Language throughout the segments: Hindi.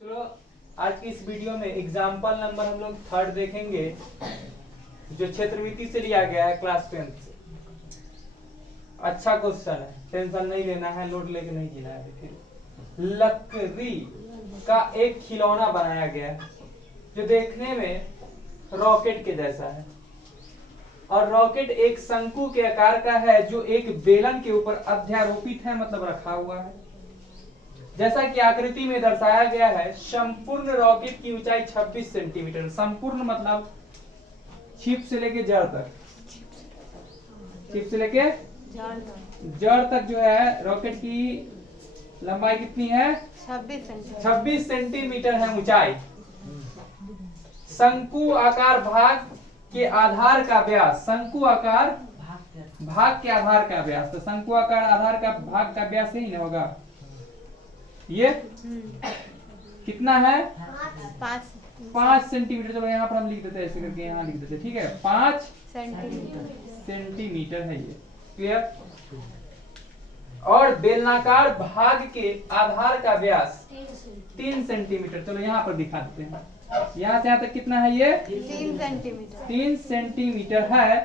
चलो आज की इस वीडियो में एग्जाम्पल नंबर हम लोग 3 देखेंगे जो क्षेत्रमिति से लिया गया है क्लास 10 से। अच्छा क्वेश्चन है, टेंशन नहीं लेना है, लोड लेके नहीं जीना है। देखिए लकड़ी का एक खिलौना बनाया गया है जो देखने में रॉकेट के जैसा है और रॉकेट एक शंकु के आकार का है जो एक बेलन के ऊपर अध्यारोपित है, मतलब रखा हुआ है। जैसा कि आकृति में दर्शाया गया है, संपूर्ण रॉकेट की ऊंचाई 26 सेंटीमीटर। संपूर्ण मतलब छिप से लेके जड़ तक, छिप से लेके जड़ तक जो है रॉकेट की लंबाई कितनी है? 26 सेंटीमीटर है ऊंचाई। शंकु आकार भाग के आधार का व्यास, शंकु आकार भाग के आधार का व्यास, तो शंकु आकार आधार का भाग का व्यास ही होगा। ये कितना है? 5 सेंटीमीटर। चलो यहाँ पर हम लिख देते हैं, ऐसे करके यहाँ लिख देते हैं, ठीक है। 5 सेंटीमीटर है ये, क्लियर। और बेलनाकार भाग के आधार का व्यास 3 सेंटीमीटर। चलो यहाँ पर दिखा देते हैं, यहाँ से यहाँ तक कितना है ये? 3 सेंटीमीटर। 3 सेंटीमीटर है।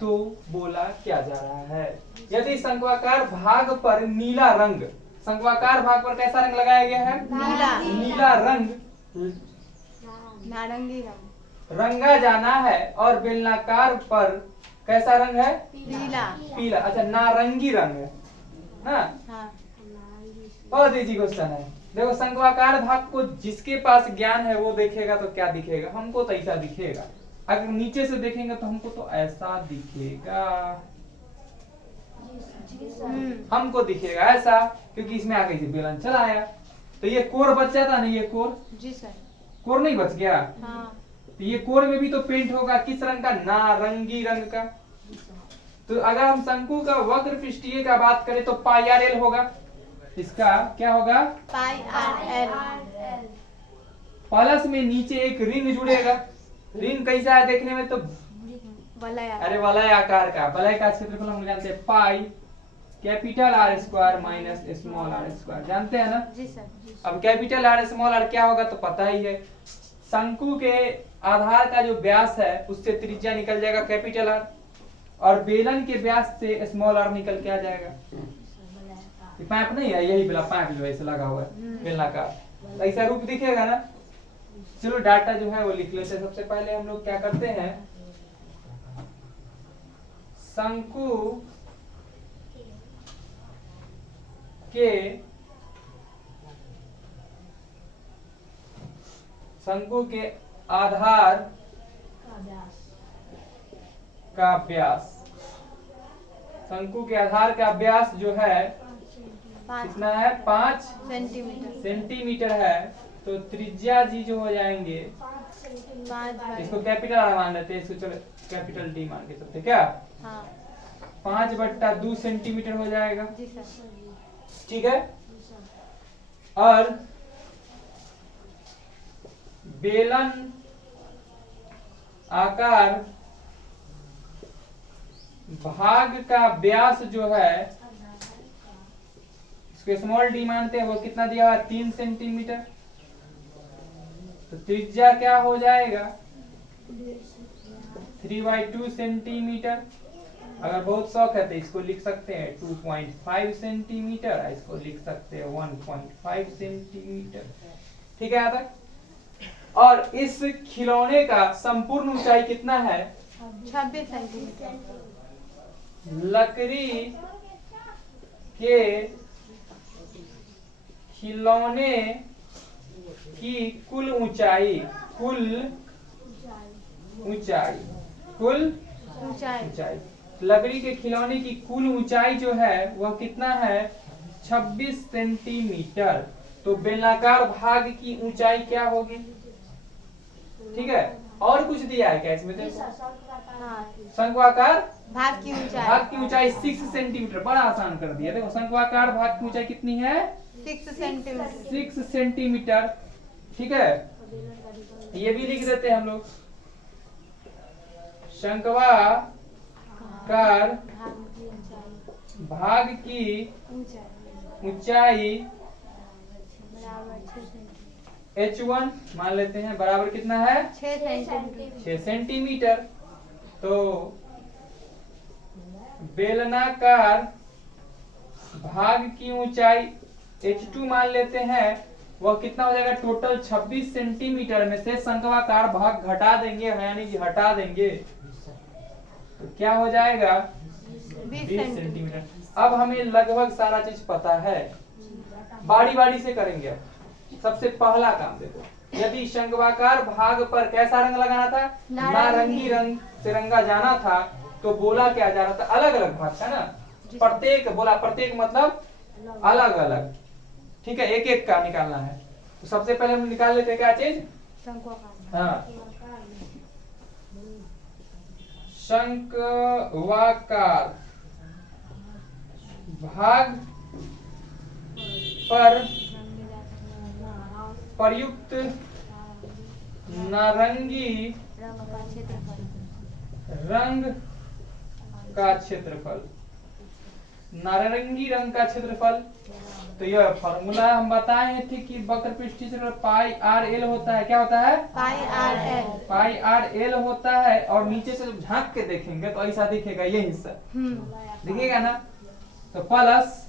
तो बोला क्या जा रहा है, यदि शंक्वाकार भाग पर नीला रंग, शंक्वाकार भाग पर कैसा रंग लगाया गया है? नीला रंग, नारंगी रंग रंगा जाना है। और बेलनाकार पर कैसा रंग है? पीला। अच्छा, नारंगी रंग है ना? हाँ। बहुत इजी क्वेश्चन है। देखो शंक्वाकार भाग को जिसके पास ज्ञान है वो देखेगा तो क्या दिखेगा? हमको तो ऐसा दिखेगा। अगर नीचे से देखेंगे तो हमको तो ऐसा दिखेगा, हमको दिखेगा ऐसा, क्योंकि इसमें आगे से बेलन चला आया। तो ये कोर बच जाता नहीं, ये कोर जी सर, कोर नहीं बच गया। हाँ। तो ये कोर में भी तो पेंट होगा किस रंग का? नारंगी रंग का। तो अगर हम शंकु का वक्र पृष्ठीय का बात करें तो पाई आर एल होगा। इसका क्या होगा? पाई आर एल। प्लस में नीचे एक रिंग जुड़ेगा। रिंग कैसा है देखने में? तो वलय। अरे वलय आकार का। वलय का क्षेत्रफल हम जानते हैं pi capital R square minus small R square, जानते हैं ना? जी सर। अब कैपिटल आर स्मॉल आर क्या होगा तो पता ही है। शंकु के आधार का जो व्यास है उससे त्रिज्या निकल जाएगा कैपिटल आर, और बेलन के व्यास से स्मॉल आर निकल के आ जाएगा। पाइप नहीं है, यही वाला पाइप जो ऐसे लगा हुआ है बेलनाकार, ऐसा रूप दिखेगा ना। चलो डाटा जो है वो लिख लेते हैं। सबसे पहले हम लोग क्या करते हैं, शंकु के आधार का व्यास, शंकु के आधार का व्यास जो है कितना है? 5 सेंटीमीटर है। तो त्रिज्या जी जो हो जाएंगे, इसको कैपिटल आर मान लेते हैं, इसको चलो कैपिटल डी मान के चलते क्या? हाँ। 5/2 सेंटीमीटर हो जाएगा, जी सर। ठीक है। और बेलन आकार भाग का व्यास जो है, इसको स्मॉल डी मानते हैं, वो कितना दिया हुआ? 3 सेंटीमीटर। तो त्रिज्या क्या हो जाएगा? 3/2 सेंटीमीटर। अगर बहुत शौक है तो इसको लिख सकते हैं 2.5 सेंटीमीटर, इसको लिख सकते हैं 1.5 सेंटीमीटर, ठीक है यहाँ तक। और इस खिलौने का संपूर्ण ऊंचाई कितना है? 26 सेंटीमीटर। लकड़ी के खिलौने की कुल ऊंचाई, लकड़ी के खिलौने की कुल ऊंचाई जो है वह कितना है? 26 सेंटीमीटर। तो बेलनाकार भाग की ऊंचाई क्या होगी? ठीक है। और कुछ दिया है क्या इसमें? देखो शंक्वाकार भाग की ऊंचाई 6 सेंटीमीटर, बड़ा आसान कर दिया। देखो शंक्वाकार भाग की ऊंचाई कितनी है? 6 सेंटीमीटर, ठीक है। ये भी लिख देते हैं हम लोग, शंक्वाकार भाग की ऊंचाई H1 मान लेते हैं बराबर कितना है 6 सेंटीमीटर। 6 सेंटीमीटर। तो बेलनाकार भाग की ऊंचाई H2 मान लेते हैं, वह कितना हो जाएगा टोटल 26 सेंटीमीटर में से शंक्वाकार भाग घटा देंगे यानी कि हटा देंगे, तो क्या हो जाएगा 20 सेंटीमीटर। अब हमें लगभग सारा चीज पता है, बारी बारी से करेंगे। सबसे पहला काम देखो, यदि शंक्वाकार भाग पर कैसा रंग लगाना था, नारंगी रंग से रंगा जाना था, तो बोला क्या जा रहा था अलग अलग भाग था ना, प्रत्येक बोला प्रत्येक मतलब अलग अलग, ठीक है, एक एक का निकालना है। तो सबसे पहले हम निकाल लेते हैं क्या चीज, हाँ शंक्वाकार भाग पर प्रयुक्त नारंगी रंग का क्षेत्रफल, नारंगी रंग का क्षेत्रफल। तो यह फॉर्मूला हम बताए थे कि वक्र पृष्ठीय क्षेत्रफल पाई आर एल होता है। क्या होता है पाई आर एल होता है। और नीचे से जब झांक के देखेंगे तो ऐसा दिखेगा, ये हिस्सा दिखेगा ना, तो plus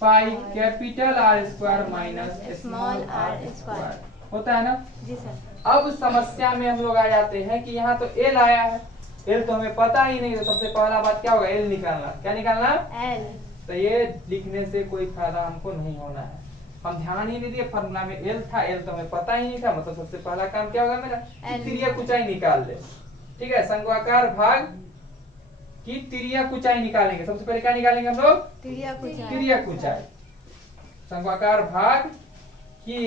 pi capital R square minus small R square होता है ना जी सर। अब समस्या में हम लोग आ जाते हैं कि यहाँ तो एल आया है, एल तो हमें पता ही नहीं, तो सबसे पहला बात क्या होगा, एल निकालना। क्या निकालना, एल। तो ये लिखने से कोई फायदा हमको नहीं होना है, हम ध्यान ही नहीं दिए, फॉर्मूला में एल था, एल तो हमें पता ही नहीं था, मतलब सबसे पहला काम क्या होगा मेरा, तिर्यक ऊंचाई निकाल ले। ठीक है, शंक्वाकार भाग की तिर्यक ऊंचाई निकालेंगे। सबसे पहले क्या निकालेंगे हम लोग, तिर्यक ऊंचाई। शंक्वाकार भाग की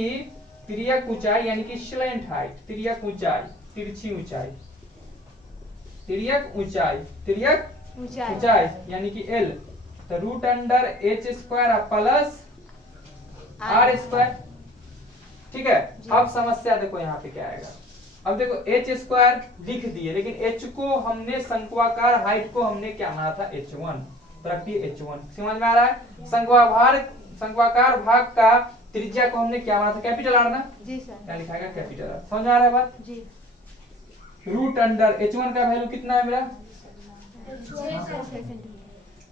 तिर्यक ऊंचाई यानी कि स्लैंट हाइट, तिर्यक ऊंचाई, तिरछी ऊंचाई, तिर्यक ऊंचाई, तिर्यक ऊंचाई यानी कि एल, तो root under H square plus R square. ठीक है, अब समस्या देखो यहाँ पे क्या आएगा। अब देखो एच स्क्वायर लिख दिए, लेकिन एच को हमने शंक्वाकार हाइट को हमने क्या माना था h1, तो रख दिए h1। समझ में आ रहा है, शंक्वाकार भाग का त्रिज्या को हमने क्या माना था, कैपिटल आर ना जी सर। क्या लिखाएगा, कैपिटल आर। समझ में आ रहा है बात जी। रूट अंडर h1 का वैल्यू कितना है मेरा,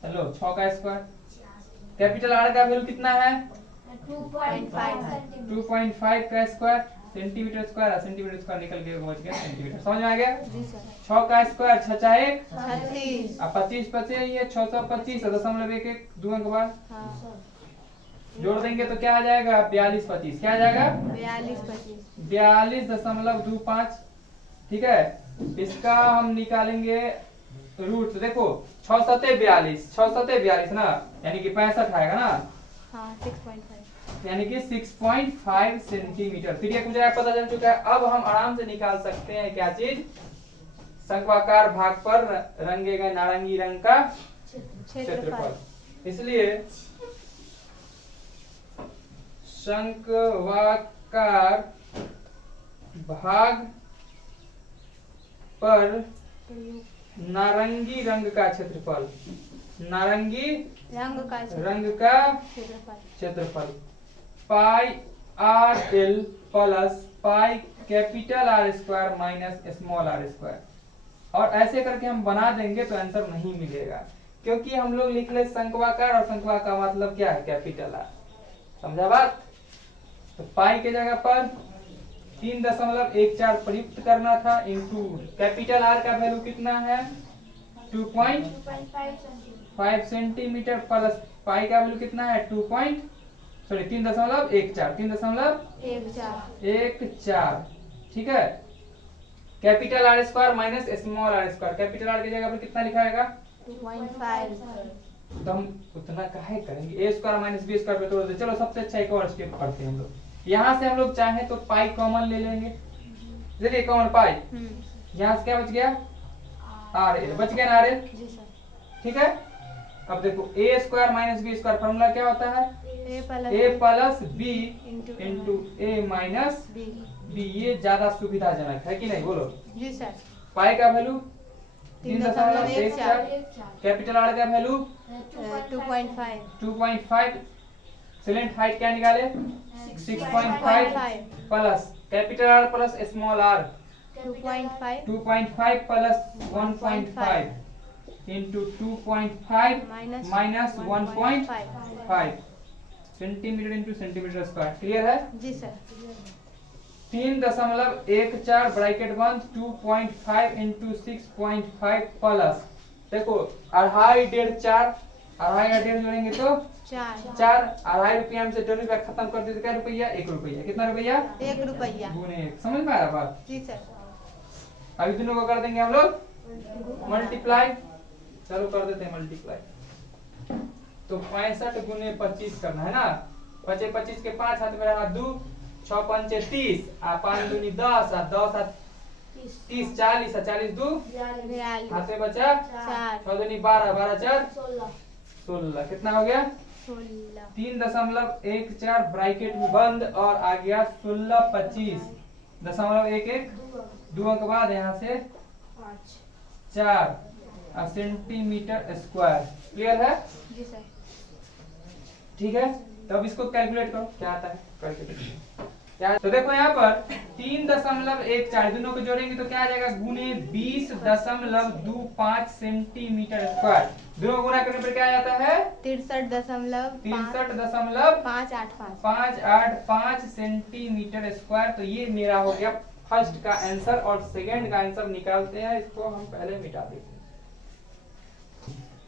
चलो 6 का स्क्वायर, कैपिटल आर का वैल्यू कितना है 2.5 का square, centimetre square, centimetre square निकल के पहुंच गया सेंटीमीटर। समझ में आ गया जी सर। 6 का स्क्वायर 6 × 1 36 अब 25 बचे, ये 625 .11 2 अंक बाद जोड़ देंगे तो क्या आ जाएगा 42 25, क्या आ जाएगा 42.25। ठीक है, इसका हम निकालेंगे रूट, देखो 6 सते 42 ना, यानी कि 65 आएगा ना, हाँ 6.5 यानी कि 6.5 सेंटीमीटर। तिर्यक ऊंचाई पता चल चुका है। अब हम आराम से निकाल सकते हैं क्या चीज, शंक्वाकार भाग पर रंगे गए नारंगी रंग का क्षेत्रफल। इसलिए शंक्वाकार भाग पर नारंगी रंग का क्षेत्रफल, नारंगी रंग का क्षेत्रफल pi R L plus pi capital R square minus small R square. और ऐसे करके हम बना देंगे तो आंसर नहीं मिलेगा, क्योंकि हम लोग लिख ले शंक्वाकार, और शंक्वाकार का मतलब क्या है, कैपिटल आर। समझा बात, तो पाई के जगह पर 3.14 प्रयुक्त करना था, इंटू कैपिटल आर का वैल्यू कितना है 2.5 सेंटीमीटर, प्लस पाई का वैल्यू कितना है 3.14। ठीक है, capital R square minus small R square, capital R की जगह पर कितना लिखाएगा 2.5। तो हम उतना काहे करेंगे, ए स्क्वायर माइनस बी स्क्वायर पे तोड़ दे। चलो सबसे अच्छा एक और स्टेप करते हैं हम लोग, यहाँ से हम लोग चाहें तो पाई कॉमन ले लेंगे। देखिए कॉमन पाई, यहाँ से क्या बच गया आर एल, बच गया ना आर एल। ठीक है, अब देखो A square minus B square formula क्या होता है, A plus B into A minus B. ये ज्यादा सुविधाजनक है कि नहीं, बोलो जी सर। पाई का वैल्यू 3.14, कैपिटल आर का वैल्यू 2.5। 2.5, स्लैंट हाइट क्या निकाले 6.5, plus capital R plus small R 2.5 2.5 plus 1.5 into 2.5 minus 1.5 centimetre into centimetre square. Clear है? जी सर। 3.14 ब्रैकेट बंद 2.5 इंटू 6.5 प्लस देखो 2.5 1.5 4 2.5 और 1.5 जोड़ेंगे तो 4 4 2.5 रुपया में से 2 रुपया खत्म कर देते क्या रुपया 1 रुपया। कितना रुपया 1 रुपया। गुने 1। समझ में आ रहा बात? जी सर। अभी दोनों को कर देंगे हम लोग मल्टीप्लाई। चलो कर देते हैं मल्टीप्लाई। तो 65 गुने 25 करना है ना। 25 के 5 हाथ में रहना 2 6 5 30 आ 5 दूनी 10 आ 10 आ 30 40 आ 40 2 हाथ में बचा 4 6 दूनी 12 12 4 16। कितना हो गया 16 3.14 ब्रैकेट में बंद और आ गया 16 25 .11 2 के बाद यहाँ से 4 सेंटीमीटर स्क्वायर। क्लियर है? जी सर। ठीक है, तब इसको कैलकुलेट करो क्या आता है करके देखो क्या। तो देखो यहाँ पर 3.14 दोनों को जोड़ेंगे तो क्या आ जाएगा गुने 20.25 सेंटीमीटर स्क्वायर। दोनों को गुना करने पर क्या आ जाता है 63.585 सेंटीमीटर स्क्वायर। तो ये मेरा हो गया फर्स्ट का आंसर और सेकंड का आंसर निकालते हैं। इसको हम पहले मिटा देते हैं।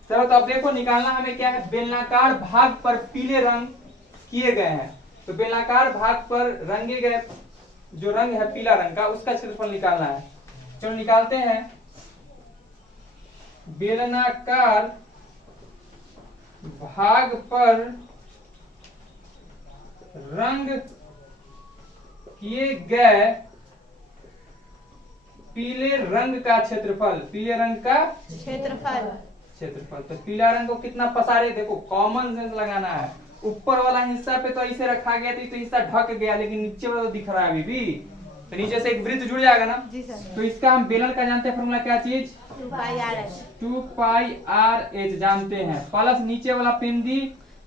चलो तो अब देखो निकालना हमें क्या है, बेलनाकार भाग पर पीले रंग किए गए हैं। तो बेलनाकार भाग पर रंगे गए जो रंग है पीला रंग का उसका क्षेत्रफल निकालना है। चलो निकालते हैं। बेलनाकार भाग पर रंग किए गए पीले रंग का क्षेत्रफल। पीले रंग का क्षेत्रफल। तो पीला रंग को कितना पसारे देखो कॉमन सेंस लगाना है। ऊपर वाला हिस्सा पे तो ऐसे रखा गया तो हिस्सा ढक गया लेकिन नीचे वाला तो दिख रहा है अभी भी। तो नीचे से एक वृत्त जुड़ जाएगा ना। जी सर। तो इसका हम बेलन का जानते हैं फॉर्मूला क्या चीज 2 पाई आर एच जानते हैं प्लस नीचे वाला पिंडी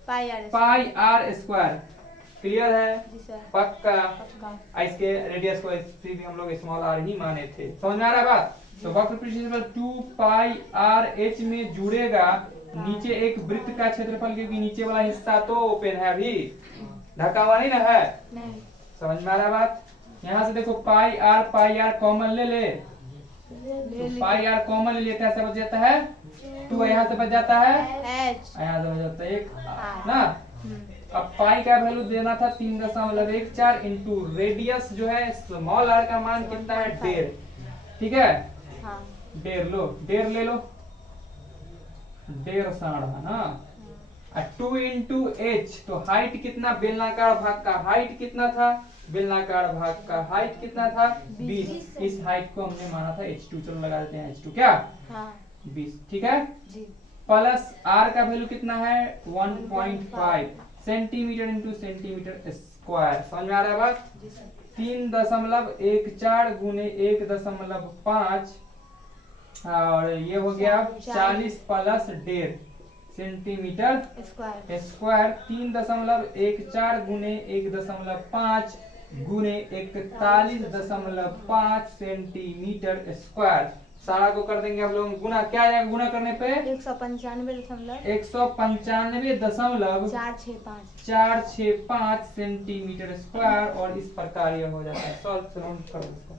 पाई आर स्क्वायर। क्लियर है? जी सर। पक्का। इसके रेडियस को भी हम लोग स्मॉल आर ही माने थे। समझ में आ रहा है बात? तो वक्र क्षेत्रफल 2 पाई आर एच में जुड़ेगा नीचे एक वृत्त का क्षेत्रफल क्योंकि नीचे वाला हिस्सा तो ओपन है अभी ढका हुआ नहीं ना है। नहीं। समझ में आ रहा है बात? यहाँ से देखो पाई आर कॉमन ले ले पाई आर कॉमन ले लेते हैं बच जाता है 2 यहाँ से बच जाता है H यहाँ से बच जाता है 1 ना। अब पाई का वैल्यू देना था 3.14 इंटू रेडियस जो है स्मॉल आर का मान कितना है 1.5। ठीक है? हाँ। 1.5 लो 1.5 ले लो 1.5 साढ़ा ना। 2 इंटू एच तो हाइट कितना बेलनाकार भाग का हाइट कितना था बेलनाकार भाग का हाइट कितना था 20। इस हाइट को हमने माना था h2। चलो लगा देते हैं h2 क्या 20। ठीक है जी। प्लस r का वैल्यू कितना है 1.5 सेंटीमीटर इंटू सेंटीमीटर स्क्वायर। समझ में आ रहा है बात? 3.14 गुने 1.5 और ये हो गया 40 प्लस 1.5 सेंटीमीटर स्क्वायर। 3.14 गुने 1.5 गुने 41.5 सेंटीमीटर स्क्वायर। सारा को कर देंगे हम लोग गुना। क्या आएगा गुना करने पे 195.465 सेंटीमीटर स्क्वायर और इस प्रकार यह हो जाता है। सॉल्व करो इसको।